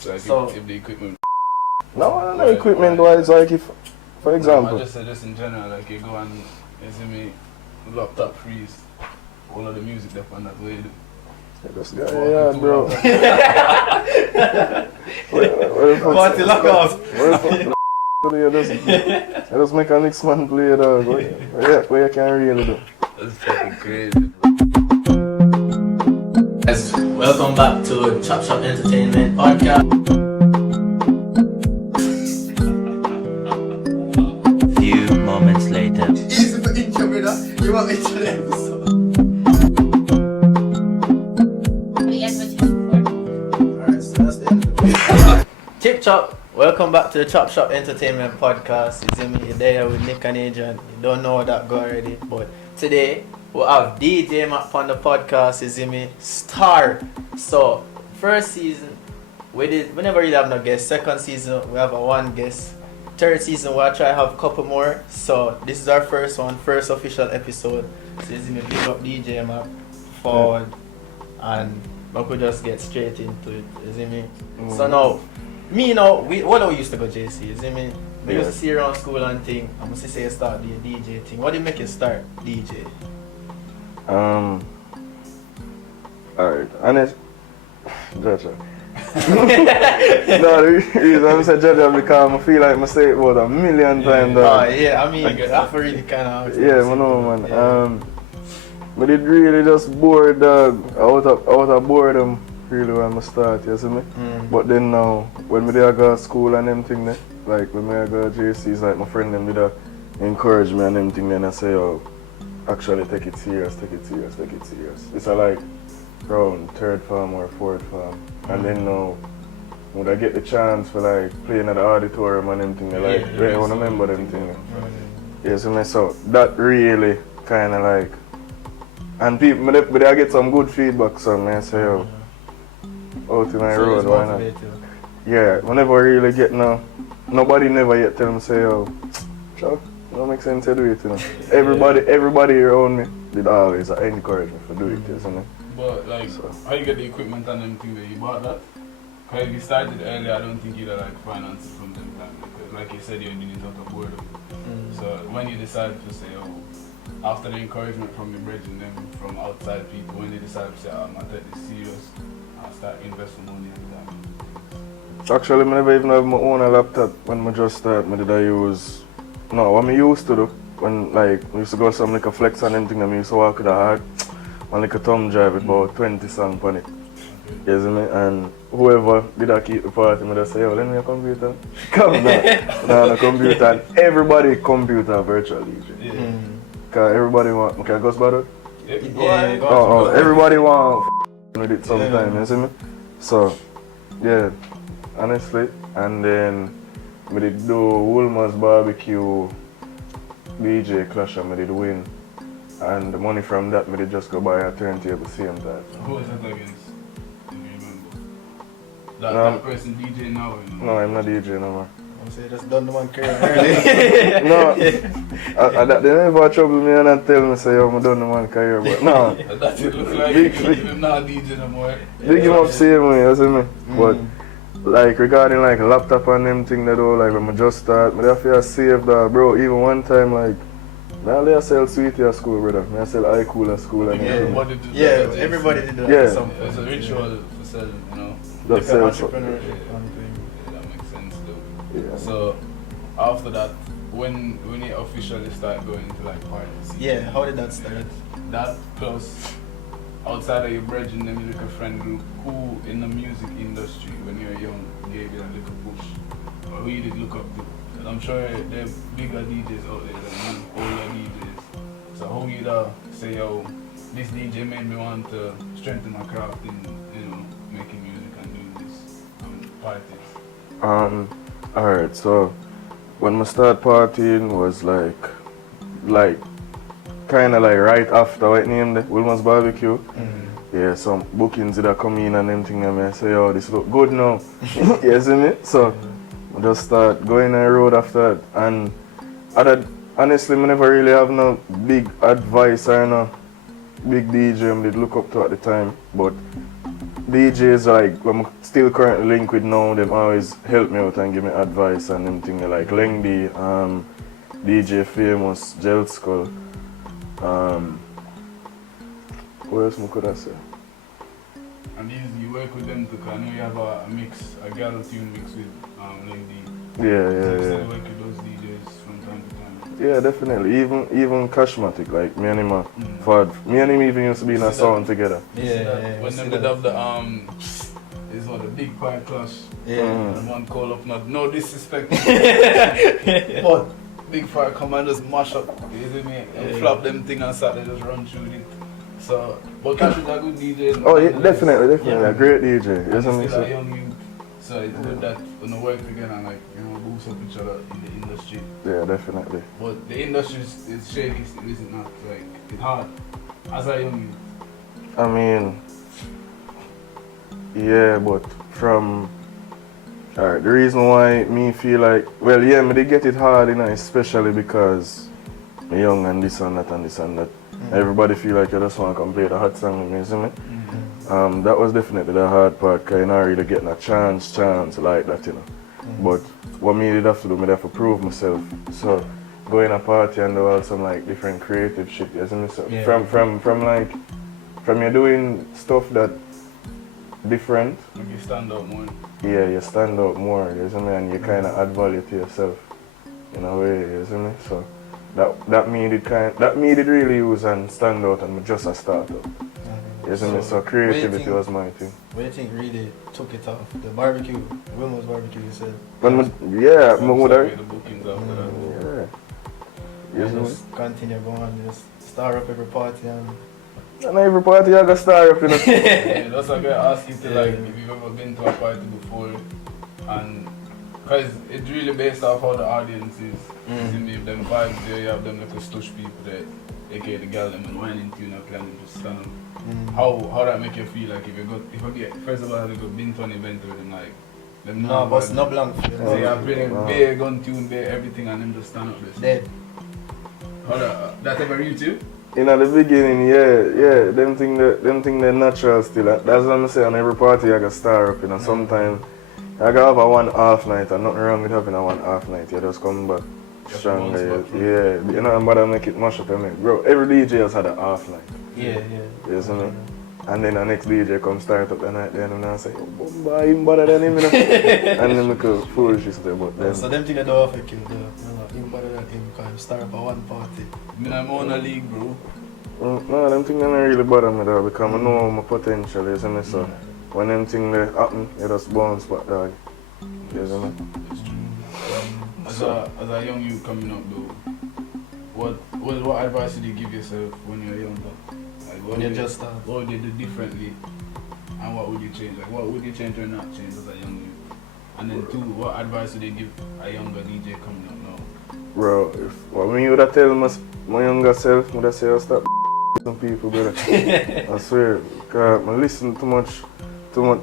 So, if the equipment... No, no equipment wise, like if, for example. No, I just said just in general, like you go and, you see me, laptop freeze, all of the music that's on that way. This guy, yeah, bro. Party lock off. I just make a next man play, dog. Where you can really do. That's fucking crazy, bro. Guys, welcome back to Chop Shop Entertainment Podcast. Few moments later. Easy for intro, brother. You want me to the episode? Alright, so that's the end of the video. Chip Chop, welcome back to the Chop Shop Entertainment Podcast. You see me, you're there with Nick and Adrian. You don't know that go already, but today we have DJing on the podcast. You see me, star. So first season we never really have no guest. Second season we have a one guest. Third season we'll try to have a couple more. So this is our first one, first official episode. So you see me, pick up DJ map forward, and we could just get straight into it. You see me. So now, what do we used to go JC? You see me. We used to see around school and thing. I must say you start the DJ thing. What did make you start DJ? Alright, honest. Gotcha. No, the reason I'm saying Jaja because I feel like I say it about a million times. Oh yeah, I mean, that's really kind of. Yeah, I know, man. Yeah. But it really just bored, dog. Out of boredom, really, when I start, you see me? But then now, when I go to school and them thing, like when I go to JC's, like my friend them did encourage me and them thing, then I say, oh, actually take it serious. It's like around third form or fourth form. And then now, when I get the chance for like playing at the auditorium and them thing, I want to remember them thing. You see me? So that really kind of like, and people, but I get some good feedback, so man, say, yo, out in my road, why not? Yeah, whenever I really get nobody never yet tell me, say, yo, Chuck, don't make sense to do it, you know. Everybody around me did always encourage me to do it, you know. But like, how you get the equipment and them thing that you bought that? Because if you started early, I don't think you'd like finance it from them time. Because like you said, you did it out of boredom. So when you decide to say, oh, after the encouragement from your brethren, them from outside people, when they decide to say, I'm going to take this serious, I'll start investing money in that. Actually, I never even have my own laptop when I just start. What I used to do, when like, we used to go some like a flex and anything, and I used to walk with a hard, and like a thumb drive with about 20 songs on it. You see me? And whoever did I keep the party, I just say, yo, lend me a computer. Come now, computer, and everybody computer virtual DJ. Cause everybody want, okay, I go spot it? Everybody want with it sometime, you see me? So, yeah, honestly, and then I did do Woolmer's barbecue DJ clash and I did win. And the money from that, I did just go buy a turntable same time. Who is that against? Do you remember? That person DJ now? You know? No, I'm not DJ no more. I'm saying just done the one career early. No, they never trouble me and I tell me say, yo, I'm done the one career, but no. That's it look like I'm not DJ no more. Big him up same way, you see me? But like regarding like laptop and them thing that all, like when I just start, I have to save that, bro. Even one time like, I sell sweetie at school, brother. I sell iCool at school and everything. Everybody did that. Yeah. It's a ritual for selling, you know. That's entrepreneurship. That makes sense though. Yeah. So after that, when you officially start going to like parties? Yeah, how did that start? That plus outside of your brethren, then you look a friend group who in the music industry when you're young gave you that little push, or who you did look up to. And I'm sure there are bigger DJs out there than me, older DJs. So how you say, yo, this DJ made me want to strengthen my craft in, you know, making music and doing this parties. Alright, so when I start partying was like kind of like right after what named it, Wilma's Barbecue. Yeah, some bookings that come in and them thing, and I say, oh, this look good now. You see me? So I just start going on the road after that. And honestly, I never really have no big advice or no big DJ I did look up to at the time. But DJs like I'm still currently linked with now, them always help me out and give me advice and them things like Lengdy, DJ Famous, Gel Skull. What else could I say? And you work with them too, 'cause I know you have a mix, a girl tune mix with Lengdy. Yeah. You still work with those DJs from time to time. Yeah, definitely. Even Cashmatic, like me and him, me and him even used to be in a sound together. When they did have the is what the big pie clash. And one call up, no disrespect. But big fire come and just mash up, you see me? And flop them thing and start, they just run through it. So, but Cash is a good DJ. Oh yeah, definitely, a great DJ. And Isn't he's still it? a young youth. So it's good that when we work together and like, boost up each other in the industry. Yeah, definitely. But the industry is shaky, still isn't not like, it's hard. As a young youth. I mean, yeah, but alright, the reason why me feel like, well, yeah, me they get it hard, especially because me young and this and that and this and that. Everybody feel like you just want to come play the hot song with me, see me? That was definitely the hard part, because you're not really getting a chance like that, But what me did have to do, me have to prove myself. So, go in a party and do all some like different creative shit, you see me? So, from you doing stuff that different. Like you stand out more. Yeah, you stand out more, you see me? And you kind of add value to yourself, in a way, you see me? So, that made it really use and stand out and just a start up. You see me? So creativity was my thing. What do you think really took it off? The barbecue, Wilma's barbecue, you said? My mother. The bookings after that. Yeah. You just continue going, just start up every party and every party I got star up, Yeah, that's like I ask you to like if you've ever been to a party before, and because it's really based off how the audience is. You see me, if them vibes there, you have them little stush people there, aka the girl them and whining tune up and just stand up. How that make you feel like if you get first of all have you been to an event with them like them no, but no blank. So you have bring bare gun tune, bare everything and them just stand up there. Dead. How that ever reach you? In the beginning, yeah, them thing they're natural still. That's what I'm saying. On every party I got star up, Sometimes I got have a one half night and nothing wrong with having a one half night. You just come back stronger. Yeah, you know, but I make it mash up. Bro, every DJ has had a half night. Yeah. You see me? And then the next DJ come start up the night then and I say, oh, Bumba, him better than him, And then make a foolish stuff about them. So them things that don't affect you, him better than him, because him start up a one party. I'm on a league, bro. No, them things don't really bother me though, because I know my potential, you see me? So when them things happen, you just bounce back, dog. You see me? It's true. As a young youth coming up though, what advice did you give yourself when you were younger? Like, When you just start. What would you do differently? And what would you change? Like what would you change or not change as a young youth? And then two, what advice would you give a younger DJ coming up now? Bro, when you would have tell my younger self, I would have say, stop some people, brother. I swear, because I listen too much,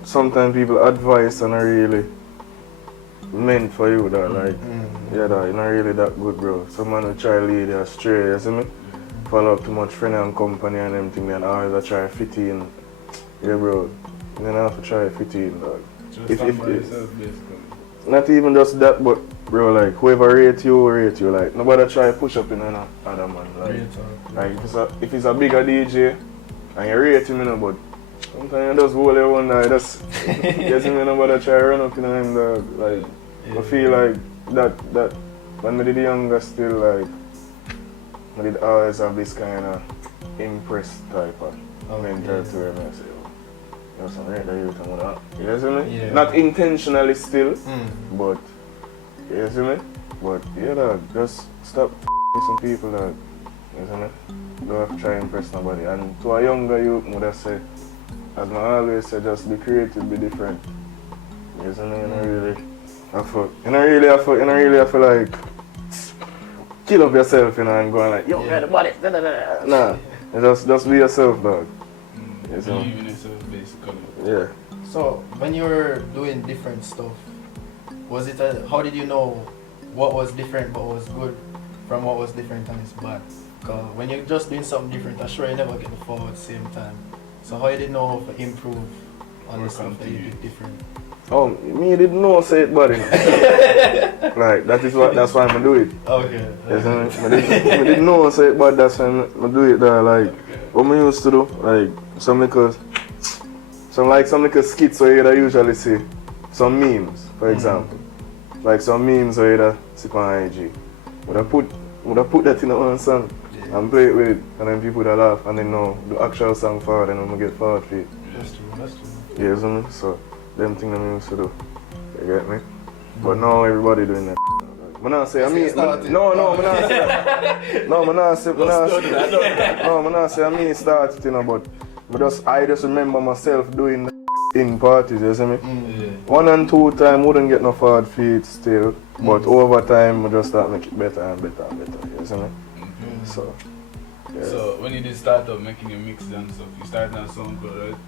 sometimes people advice and I really meant for you, that you're not really that good, bro. Someone will try to lead you astray, you see me? Follow up too much friend and company and everything, and always I try to fit in. Yeah, bro, you don't have to try to fit in, dog. Just stand by yourself, basically. Not even just that, but bro, like whoever rate you, like nobody try to push up in another man. Like if it's a bigger DJ and you rate him, but sometimes you just hold your one eye, just get him, nobody try to run up in him, dog. Like I feel like that when I did younger still, like I did always have this kind of impress type of mentality where I say, you're some right there, you see me? Yeah. Not intentionally still, but you see me? But yeah, dog, just stop some people, dog. You see me? Don't have to try to impress nobody. And to a younger youth, I would say, as I always say, just be creative, be different. You see me? You don't really have to like kill up yourself, and going like, yo, got the body, Nah, just be yourself, dog. You see me? Believe in yourself, basically. Yeah. So when you were doing different stuff, was it how did you know what was different but was good from what was different and is bad? Because when you're just doing something different, I'm sure you never get the forward at the same time. So how you did know how to improve on the work stuff on that you TV? did different? Oh, me didn't know say it bad enough. Like that's why I do it. Okay. Yes, I didn't know say it bad, that's why I do it there. Like what I used to do, like some little skits where you usually see some memes, for example. Like some memes where you see on IG. Would I put that in one song and play it with it, and then people would laugh, and then know the actual song forward, and then we get forward for it. That's true. Yeah, you see me? So them things I used to do. You get me? But now everybody doing that. I'm not say I mean no, I'm not say that. No, I'm not say I mean start it, you know, but I just remember myself doing that in parties, you see me? One and two time wouldn't get no forward feet still, but over time we just start make it better and better and better, you see me? So yeah. So when you did start up making your mixes and stuff, you started on SoundCloud, right?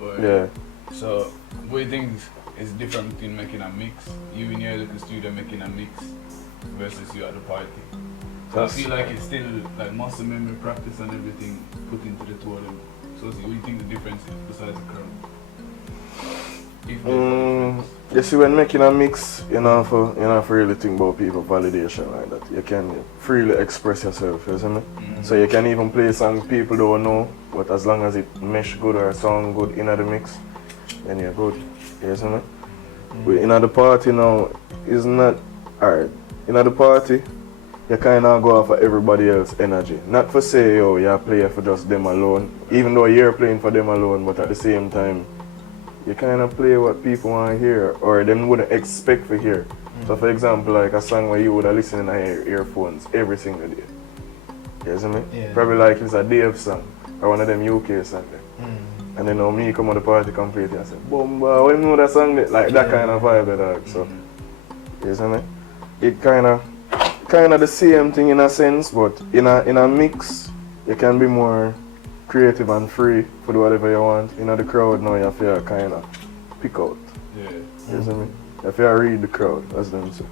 Or, Yeah. So what do you think is different between making a mix, you in your little studio making a mix, versus you at the party? So I feel like it's still like muscle memory practice and everything put into the two of them. So what do you think the difference is besides the crowd? If there's a difference. You see, when making a mix, you know, for really think about people validation like that. You can freely express yourself, you see me? So you can even play songs people don't know, but as long as it mesh good or sound good in the mix, then you're good. You see me? In the party now, it's not alright. In the party, you kind of go off for everybody else's energy. Not for say, yo, you play for just them alone, even though you're playing for them alone, but at the same time, you kind of play what people want to hear or them wouldn't expect to hear. So for example, like a song where you would have listened in your earphones every single day. You see me? Yeah. Probably like it's a Dave song or one of them UK songs. And then me come on the party completely and say, Bomba, when you know that song? Like that kind of vibe, dog. So, you see me? It kind of the same thing in a sense, but in a mix, you can be more creative and free for do whatever you want. In the crowd now, you have to kind of pick out. Yeah. You see me? You have to read the crowd, as them say.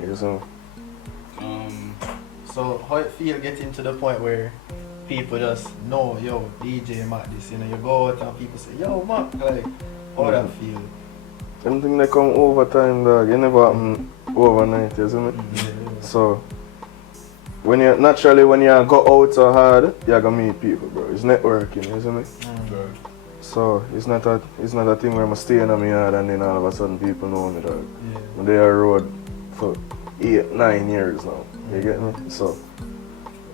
You see me? So how it feel getting to the point where people just know, yo, DJ Mac this, you know, you go out and people say, yo Mac, like, how that feel? Something that come over time, dog. You never happen overnight, you see me? So when you go out so hard, you're gonna meet people, bro. It's networking, you see me? So it's not a thing where I'm staying on my yard and then all of a sudden people know me, dog. I'm there road for 8-9 years now. You get me? So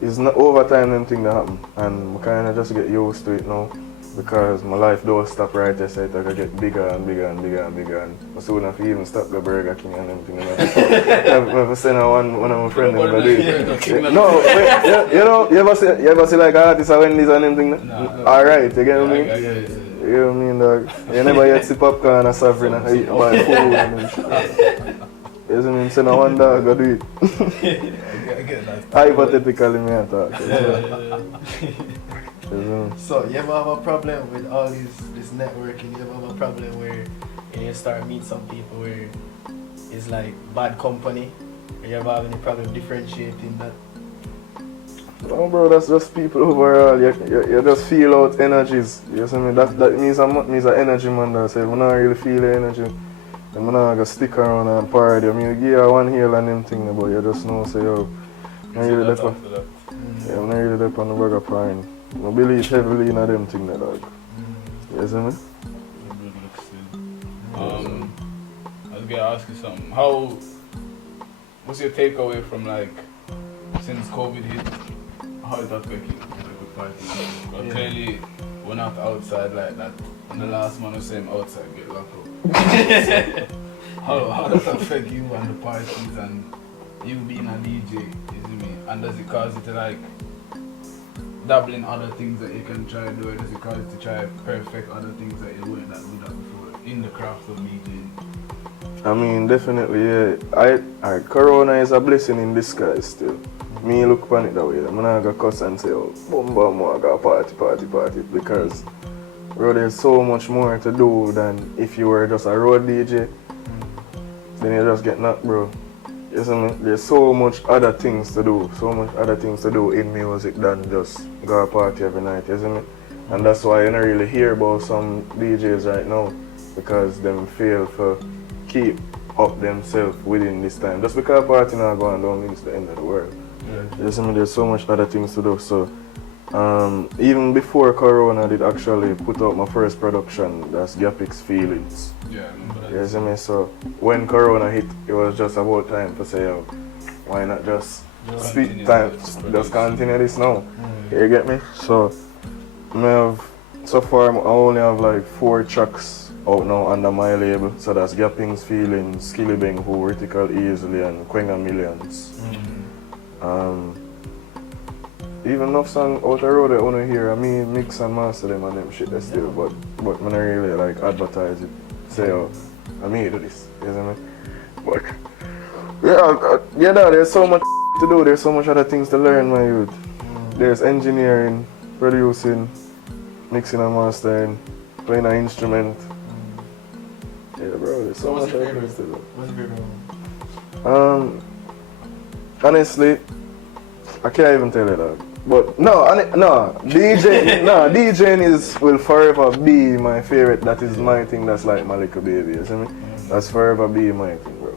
it's not over time them thing that happen, and I kind of just get used to it now because my life don't stop right there, so I can get bigger and bigger and bigger and bigger, and I soon have to even stop the Burger King and everything. I've seen one of my friends do it. No, wait, you know, you ever see like artists or Wendy's and everything? Alright, you get me? You get what I mean, dog? You never yet see popcorn or sovereign and eat by food and shit. You see me? So now one dog go do it. I get that. Hypothetically, me I talk. So you ever have a problem with all this networking? You ever have a problem where you start meet some people where it's like bad company? Or you ever have any problem differentiating that? No, bro, that's just people overall. You just feel out energies. You see me? That means I'm an energy man. That say, when I really feel the energy, then I'm not gonna stick around and party. I mean, you give one heel and them thing, but you just know, say, yo, I'm really there on the burger pine. I believe heavily in them thing, that dog. You see me? I was gonna ask you something. What's your takeaway from like since COVID hit? How is that affecting like with parties? Because clearly we're not outside like that, and the last man was saying outside get locked up. So, how does that affect you and the parties and you being a DJ? You see me? And does it cause you to like dabble in other things that you can try to do, or does it cause you to try perfect other things that you weren't that good at before in the craft of DJing? I mean, definitely, yeah. Corona is a blessing in disguise still. Me look upon it that way. I'm not gonna cuss and say, oh, boom, boom, I got party, because bro, there's so much more to do than if you were just a road DJ. Then you just get knocked, bro. You see me? There's so much other things to do in music than just go party every night, you see me? And that's why you don't really hear about some DJs right now, because them fail to keep up themselves within this time. Just because party not going don't mean it's the end of the world. Yeah. You see me, there's so much other things to do. So even before Corona, I did actually put out my first production, that's Gapix Feelings. Yeah, I remember that. You see me? So when Corona hit, it was just about time to say, yo, why not just speak continue time, to just produce. continue this now. You get me? So so far I only have like 4 tracks out now under my label. So that's Gapix Feelings, Skilly Bang Who, Vertical Easily, and Quenga Millions. Even enough song out the road I wanna hear, I mean mix and master them and them shit that's still, but I don't really like advertise it. Say, oh, I mean do this, you see me? But there's so much to do, there's so much other things to learn, my youth. There's engineering, producing, mixing and mastering, playing an instrument. Yeah bro, there's so much other things to do. What's your favorite one? Honestly, I can't even tell you that. But DJing will forever be my favorite. That is my thing. That's like my little baby. You see me? That's forever be my thing, bro.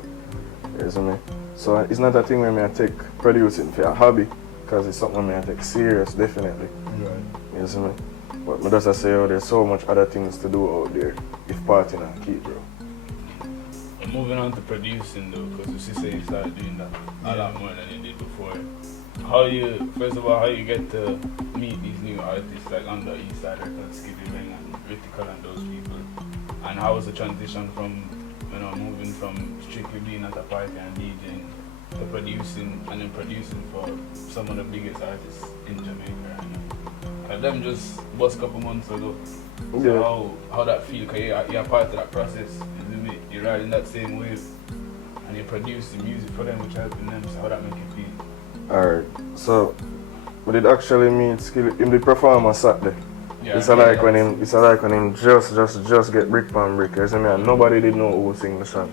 You see me? So it's not a thing where I take producing for a hobby, because it's something I take serious, definitely. Right. You see me? But I just say, there's so much other things to do out there if party not key, bro. Moving on to producing though, because you say you started doing that a lot more than you did before. First of all, how you get to meet these new artists like on the East Side Records, Skilly Bang and Vertical and those people? And how was the transition from, moving from strictly being at a party and DJing to producing, and then producing for some of the biggest artists in Jamaica right now? And them just was a couple months ago. So Yeah. how that feel? Cause you're part of that process. You're riding that same wave, and you produce the music for them, which helping them. So how that make you feel? Alright, so we did actually meet Skilly. Him did perform on Saturday. Yeah, It's like when him just get brick pan brick. You see me? And nobody did know who sing the song.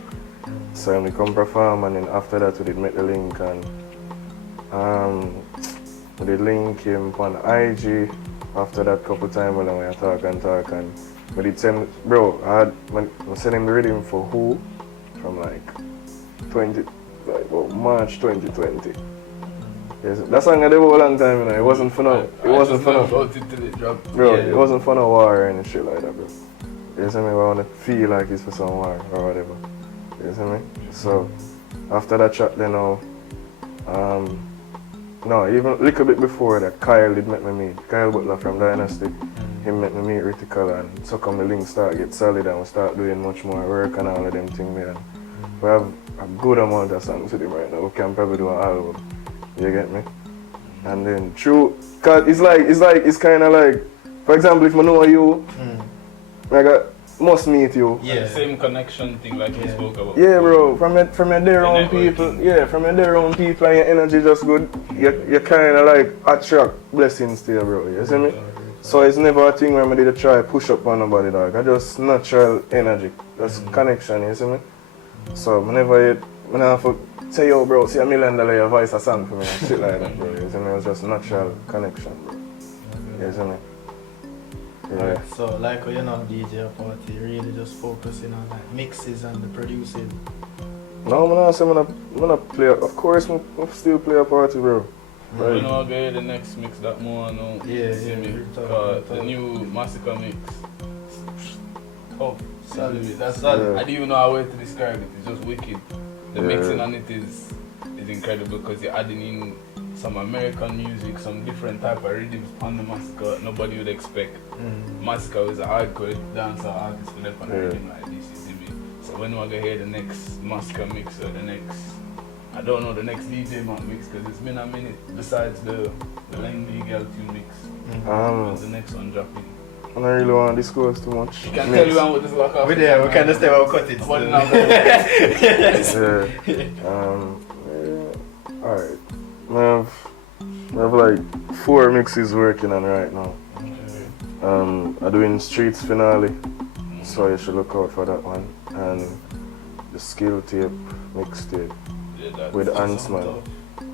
So we come perform, and then after that we did make the link, and we did link him on IG. After that couple times when we talk and we did send, bro, I sent him the rhythm for Who from March 2020. Yes, that song I did for a long time, It wasn't for no. It wasn't for no. About it till it dropped. Bro, it wasn't for no war or any shit like that, bro. You see me? I want to feel like it's for some war or whatever. You see me? So after that track, then no, even a little bit before that, Kyle did make me meet. Kyle Butler from Dynasty. Him make me meet Vertical, and so come the link start get solid and we start doing much more work and all of them things, man. We have a good amount of songs with him right now. We can probably do an album. You get me? And then cause it's kinda like, for example, if I know you, must meet you. Yeah. Same connection thing like you spoke about. Yeah, bro. From your there own people. Yeah, from your there own people and your energy just good. You kind of like attract blessings to you, bro. You see me? So it's never a thing where I did try push up on nobody, dog. I just natural energy. Just connection. You see me? So whenever I have to say, yo, bro, see $1 million your voice a song for me and shit like that, bro. You see me? It was just natural connection, bro. You see me? Yeah. Alright, so like DJ party, really just focusing on like mixes and the producing. No, I'm not play. Of course, I still play a party, bro. Right. I'll get the next mix that more, no. Yeah. The new Massacre mix. Oh, solid. That's solid. Yeah. I don't even know how to describe it. It's just wicked. The mixing on it is incredible because you're adding in some American music, some different type of rhythms on the Massacre nobody would expect. Massacre is a hardcore dancehall artist with them on a rhythm like this, you see me? So when we're gonna hear the next Massacre mix or the next, I don't know, the next DJ Mark mix because it's been a minute besides the Langley Girl 2 mix. When's the next one dropping? I don't really want to disclose too much. You can tell you what this lock off. We can just stay well cut it. Alright. I have like 4 mixes working on right now. I'm doing Streets finale, so you should look out for that one. And the Skill Tape mixtape with Antsman.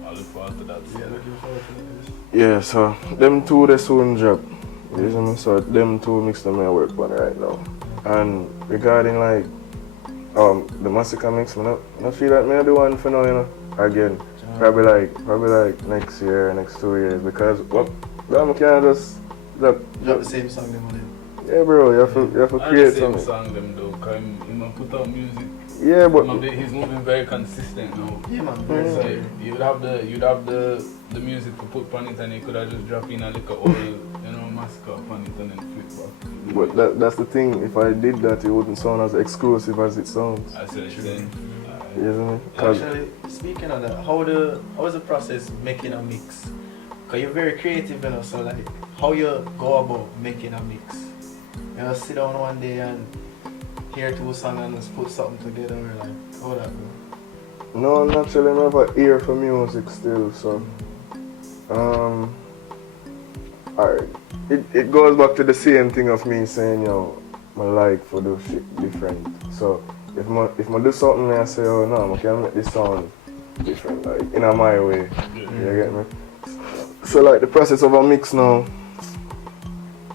I'll look forward to that. Yeah, looking forward to that. Yeah, so them 2 they soon drop. You see me? So them two mix them I work on right now. And regarding like the massacre mix, I feel like I do one for now, you know. Again. Probably like next year, next 2 years, because what I can't just Drop the same song them on it. yeah, bro, you have to create something. something. Song them though, cause him put out music. Yeah, but He's moving very consistent now. Yeah, man. Very So sorry. you'd have the music to put on it, and you could have just drop in a little oil, massacre on it and then flip back. But that's the thing. If I did that, it wouldn't sound as exclusive as it sounds. I said it's then. Isn't it? 'Cause Actually, speaking of that, how is the process making a mix? Cause you're very creative, you know. So like, how you go about making a mix? You know, sit down one day and hear two songs and just put something together, or like, how that go? No, naturally, I have an ear for music still, so alright. It goes back to the same thing of me saying, yo, my like for do shit different. So if I do something and I say, oh no, I can make this sound different, like in a my way. You get me? So like the process of a mix now,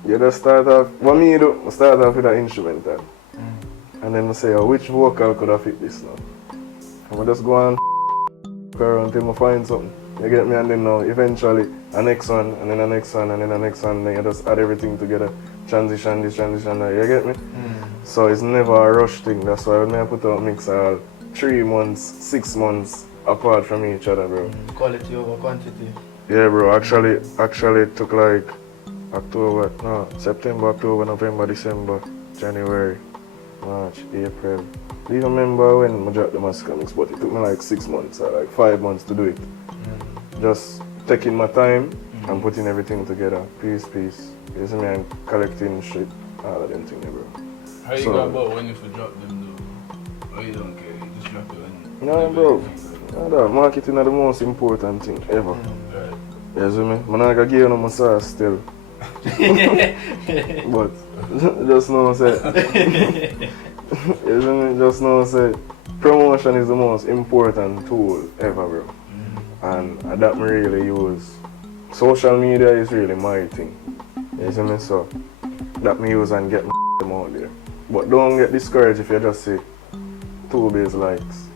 you just start off, what me do, I start off with an instrumental. And then I say, oh, which vocal could I fit this now? And I just go on around until I find something. You get me? And then now eventually a next one, and then the next one, and then the next one, and then you just add everything together. Transition this, transition that, you get me? So it's never a rush thing. That's why when I put out mix all 3 months, 6 months apart from each other, bro. Quality over quantity. Yeah, bro. Actually it took like September, October, November, December, January, March, April. Do you remember when I dropped the massacre mix? But it took me like 6 months or like 5 months to do it. Just taking my time and putting everything together, piece. You see me, and collecting shit, all of them things, bro. How you go about when you drop them though? Or you don't care, you just drop it when No, bro. No, marketing is the most important thing ever. Right. You see me? I'm not gonna give you no massage still. But just know say you see me? Just know say promotion is the most important tool ever, bro. And that me really use. Social media is really my thing. You see me? So that me use and get them out there. But don't get discouraged if you just see 2 base likes.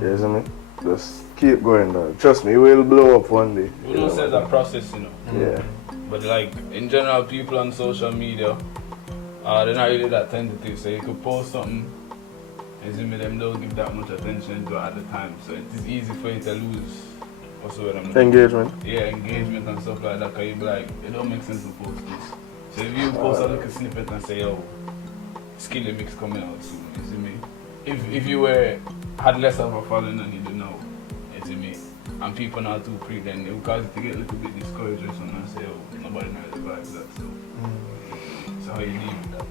You see me? Just keep going down. Trust me, it will blow up one day. We don't say that process, Yeah. But like in general, people on social media, they're not really that tentative. So you could post something, and see me, them don't give that much attention to it at the time. So it is easy for you to lose. Also, what I'm looking Engagement. Yeah, engagement and stuff like that. Cause you be like, it don't make sense to post this. So if you post a little snippet and say, yo, Skilly Mix coming out soon, you see me? If you had less of a following than you do now, you see me? And people not too pre, then it will cause you to get a little bit discouraged or something and say, oh, nobody knows the vibes that. So how you deal with that?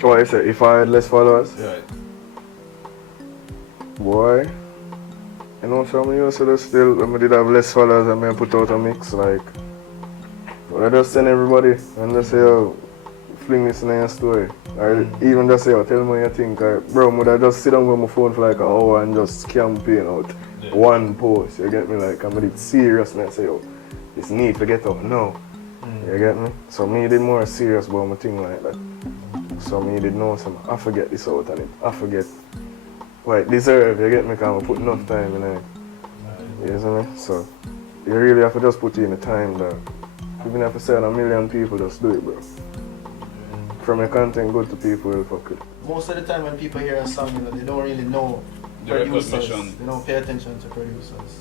So I say, if I had less followers, Right. boy, you know, some of you so still, when I did have less followers, I may put out a mix, like, but I just send everybody and just say, oh, fling this in your story. Or even just say, oh, tell me what you think. Or, bro, would I just sit down with my phone for like an hour and just campaign out one post, you get me? Like, I'm a bit serious and I say, oh, it's need to get out now. You get me? So me did more serious about my thing like that. So me did know some, I forget this out and it. I forget what it deserve, you get me? Because I put enough time in it. You see me? So you really have to just put in the time that even if you say 1 million people, just do it, bro. From your content good to people will fuck it. Most of the time when people hear a song, they don't really know The producers. recognition. They don't pay attention to producers.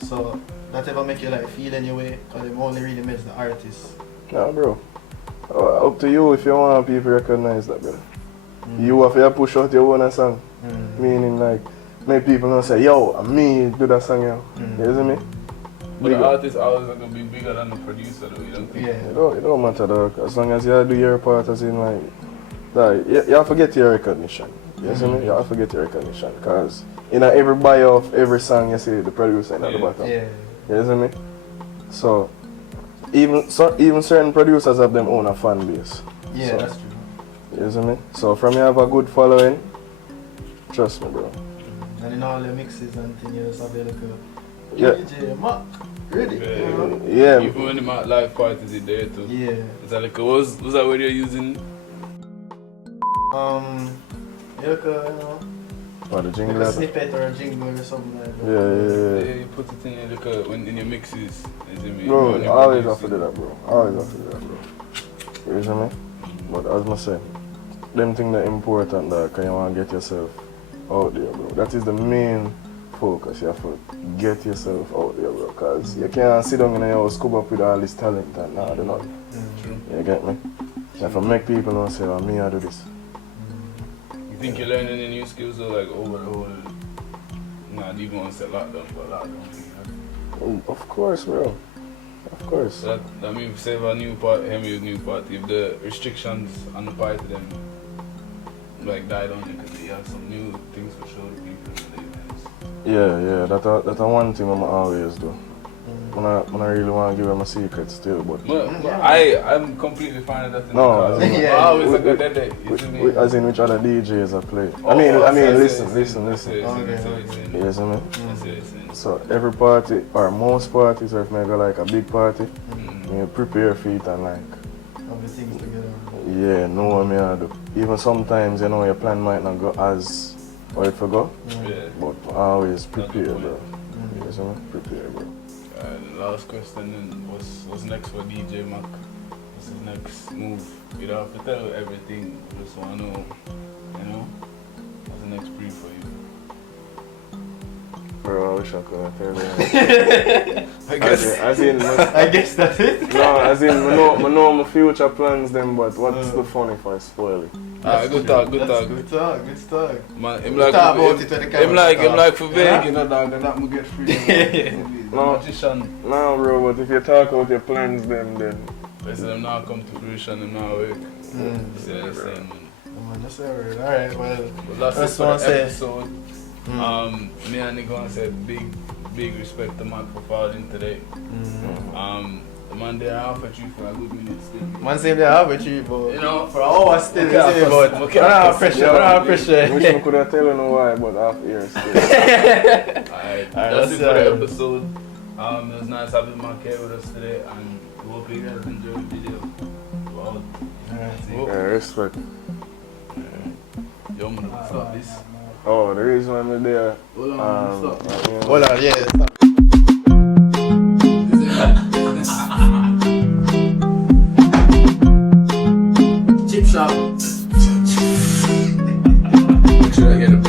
So that ever make you like feel any way, because they only really miss the artist. Nah, bro. Up to you if you want people recognize that, brother. You have to push out your own song. Meaning like, make people not say, yo, me do that song, yo. You see me? But the artist always going to be bigger than the producer though, you don't think? Yeah. It don't matter, dog. As long as you do your part, as in like, you have to get your recognition. You see me? You have to get your recognition. Because in every bio of every song, you see the producer at the bottom. Yeah. You see me? So, even certain producers have them own a fan base. Yeah, So, that's true. you see me? So from you have a good following, trust me, bro. And in all the mixes and things, you just have a little Yeah. DJ Mac. Really? Yeah. Even when I'm at live parties, it's there too. Yeah. Is that like, was that what you're using? For the Like jingle. a snippet or a jingle or something like that. Yeah. You put it in your, like, when in your mixes. Is it me? Bro, When you always produce have to do that, bro. Always have to do that, bro. You see me? But as I say, them things that important that can you want to get yourself out there, bro. That is the main focus. You have to get yourself out there, bro. Because you can't sit down in your house, scoop up with all this talent and nah, do not. True. You get me? You have to make people know say, oh, me I do this. You think you're learning any new skills though, like over the whole, not even want to say lockdown, but lockdown. Of course, bro. Of course. So that means say if a new party, a new party, if the restrictions on the party then like die down because you have some new things to show the people in the events. Yeah, that's one thing I'm always do. When I really want to give them a secret still, but I'm completely fine with that. No, I always look at that. as in which other DJs I play. I mean, listen. You see me? So every party, or most parties, or if I go like a big party, you prepare for it and like, Have the things together. yeah, know what me I do. Even sometimes, you know, your plan might not go as how it for go, but I always prepare, bro. You see me? Prepare, bro. The last question then, what's next for DJ Mac? What's his next move? You don't have to tell everything, I just want to know, you know, what's the next brief for you? Bro, I wish I could tell you. I guess. As in, I guess that's it. no, as in, I know my future plans them, but what's the fun if I spoil it? Good talk. Good talk. Man, him We'll talk about it when the camera him like for vague, you know, dog, and that will get free. No. Magician. No, bro, but if you talk about your plans then They say them now come to fruition, them now work. See what I'm saying, man. That's alright. Alright, well, Well, that's it for the episode. Mm. Me and Nick gonna say big respect to Mac for falling today. The man there offer you for a good minute still. Man same day I have with you, but You know, for hours still, Okay, isn't it? But I don't have pressure. I don't have pressure. wish I could have tell you no why, but half years still. Alright, that's it for the episode. It was nice having Mac here with us today, and we hope you guys enjoyed the video. Wow. Yeah, respect. Yo, man, stop this. Oh, the reason why I'm there. Hold on, stop. Hold on, yeah. Stop. Chip shop. Make sure I get the